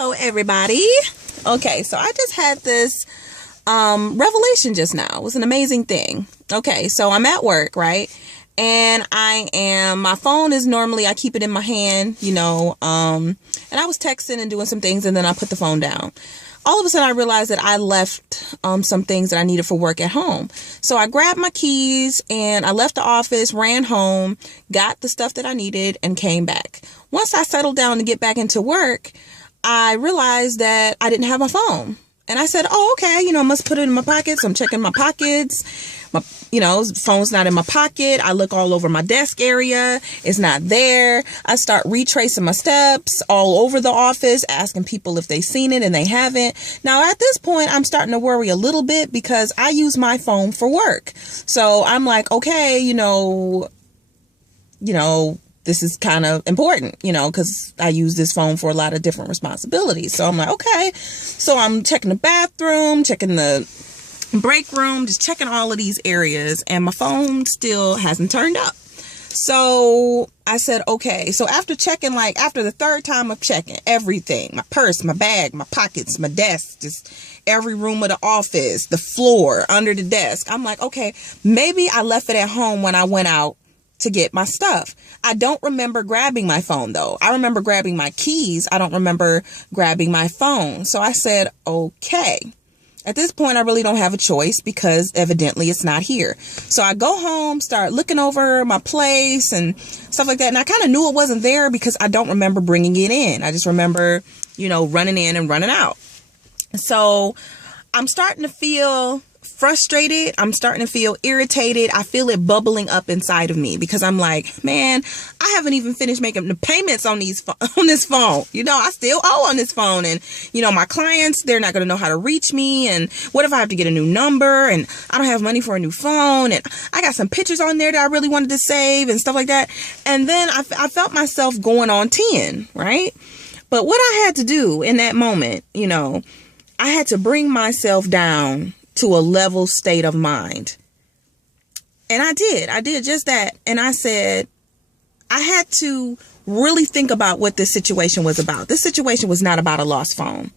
Hello, everybody. Okay, so I just had this revelation just now. It was an amazing thing. Okay, so I'm at work, right? And my phone is normally, I keep it in my hand, and I was texting and doing some things, and then I put the phone down. All of a sudden, I realized that I left some things that I needed for work at home. So I grabbed my keys and I left the office, ran home, got the stuff that I needed, and came back. Once I settled down to get back into work, I realized that I didn't have my phone. And I said, oh, okay, I must put it in my pocket. So I'm checking my pockets. Phone's not in my pocket. I look all over my desk area. It's not there. I start retracing my steps all over the office, asking people if they've seen it, and they haven't. Now, at this point, I'm starting to worry a little bit because I use my phone for work. So I'm like, okay, this is kind of important, because I use this phone for a lot of different responsibilities. So I'm like, okay. So I'm checking the bathroom, checking the break room, just checking all of these areas, and my phone still hasn't turned up. So I said, okay. So after the third time of checking everything, my purse, my bag, my pockets, my desk, just every room of the office, the floor, under the desk, I'm like, okay, maybe I left it at home when I went out to get my stuff. I don't remember grabbing my phone though. I remember grabbing my keys. I don't remember grabbing my phone. So I said, okay. At this point, I really don't have a choice because evidently it's not here. So I go home, start looking over my place and stuff like that. And I kind of knew it wasn't there because I don't remember bringing it in. I just remember, running in and running out. So I'm starting to feel frustrated. I'm starting to feel irritated. I feel it bubbling up inside of me because I'm like, man, I haven't even finished making the payments on this phone. I still owe on this phone, and my clients, they're not going to know how to reach me. And what if I have to get a new number and I don't have money for a new phone? And I got some pictures on there that I really wanted to save and stuff like that. And then I felt myself going on 10, right? But what I had to do in that moment, I had to bring myself down to a level state of mind. And I did just that. And I said, I had to really think about what this situation was about. This situation was not about a lost phone.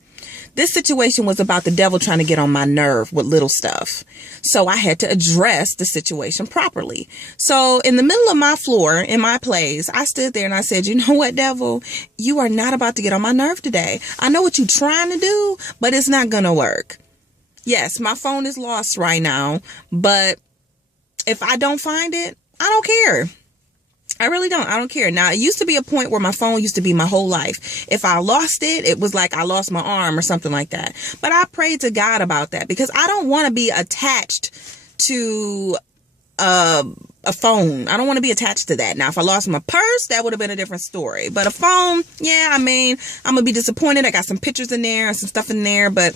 This situation was about the devil trying to get on my nerve with little stuff. So I had to address the situation properly. So in the middle of my floor, in my place, I stood there and I said, you know what, devil? You are not about to get on my nerve today. I know what you're trying to do, but it's not going to work. Yes, my phone is lost right now, but if I don't find it, I don't care. I really don't. I don't care. Now, it used to be a point where my phone used to be my whole life. If I lost it, it was like I lost my arm or something like that. But I prayed to God about that because I don't want to be attached to a phone. I don't want to be attached to that. Now, if I lost my purse, that would have been a different story. But a phone, I'm going to be disappointed. I got some pictures in there and some stuff in there, but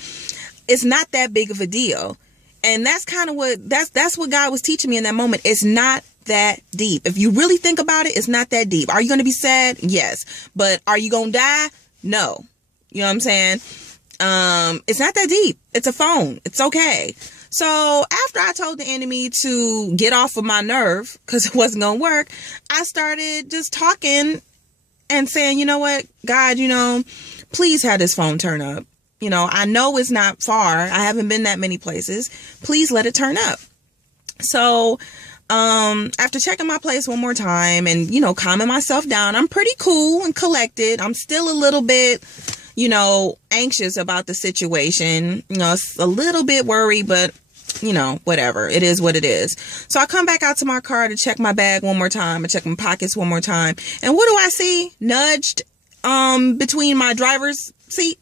it's not that big of a deal. And that's kind of that's what God was teaching me in that moment. It's not that deep. If you really think about it, it's not that deep. Are you going to be sad? Yes. But are you going to die? No. You know what I'm saying? It's not that deep. It's a phone. It's okay. So after I told the enemy to get off of my nerve because it wasn't going to work, I started just talking and saying, you know what, God, please have this phone turn up. I know it's not far. I haven't been that many places. Please let it turn up. So, after checking my place one more time and, calming myself down, I'm pretty cool and collected. I'm still a little bit, anxious about the situation. It's a little bit worried, but, whatever. It is what it is. So I come back out to my car to check my bag one more time. I check my pockets one more time. And what do I see? Nudged, between my driver's seat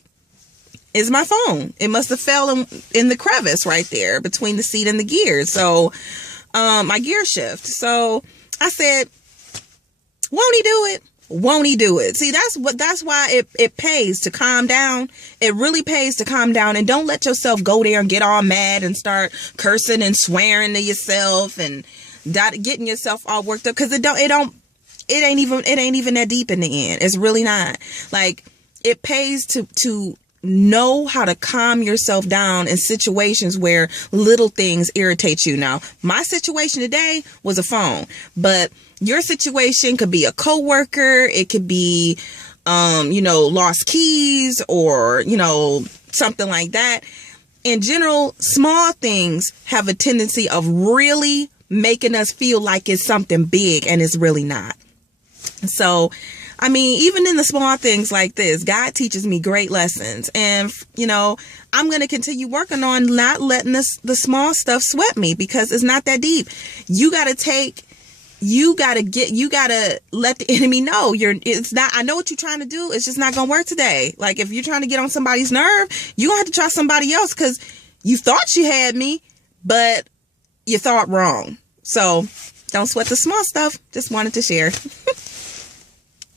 is my phone. It must have fell in the crevice right there between the seat and the gears. So, my gear shift. So I said, won't he do it? Won't he do it? See, that's why it pays to calm down. It really pays to calm down and don't let yourself go there and get all mad and start cursing and swearing to yourself and getting yourself all worked up. Cause it ain't even that deep in the end. It's really not. Like, it pays to know how to calm yourself down in situations where little things irritate you. Now, my situation today was a phone, but your situation could be a coworker. It could be lost keys or, something like that. In general, small things have a tendency of really making us feel like it's something big, and it's really not. So, I mean, even in the small things like this, God teaches me great lessons. And, I'm going to continue working on not letting the small stuff sweat me, because it's not that deep. You got to let the enemy know I know what you're trying to do. It's just not going to work today. Like, if you're trying to get on somebody's nerve, you're going to have to try somebody else, because you thought you had me, but you thought wrong. So don't sweat the small stuff. Just wanted to share.